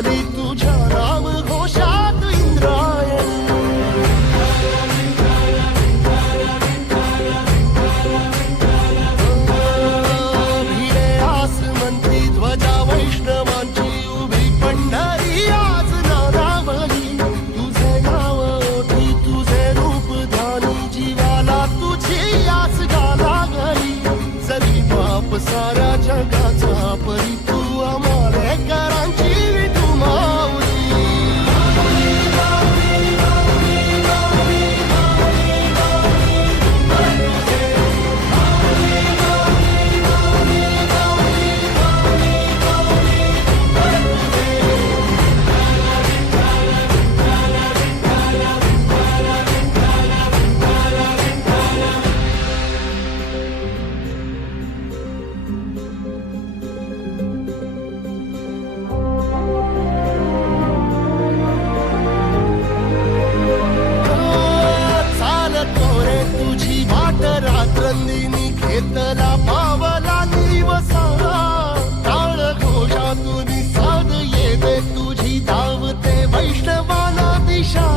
आली तुझ्या नाम घोषात इंद्रायणी. भिडे आसमंती ध्वजा वैष्णवांची उभी पंढरी आज नानावली. तुझे नाव ओठी तुझे रूप ध्यानी जीवाला तुझी आस गाला गली. जरी बाप साऱ्या जगाचा परी तू आमालेकरांची विठू माऊली. तुझी वाट रात्रंदिनी घेतला पावला दिवसा. टाळ घोषातून साध येते तुझी धावते वैष्णवाला दिशा.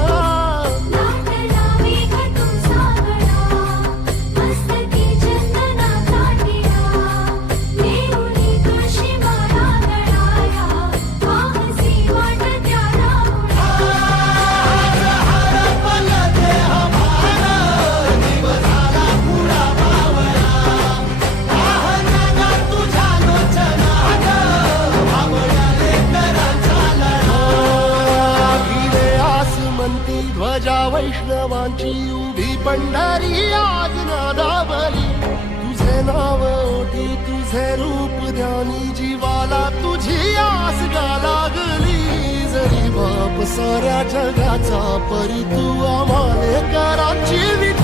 ध्वजा वैष्णवांची उभी पंढरी आज नादावली. तुझे नाव ओठी तुझे रूप ध्यानी जीवाला तुझी आस गा लागली. जरी बाप साऱ्या जगाचा परी तू आमालेकरांची विठू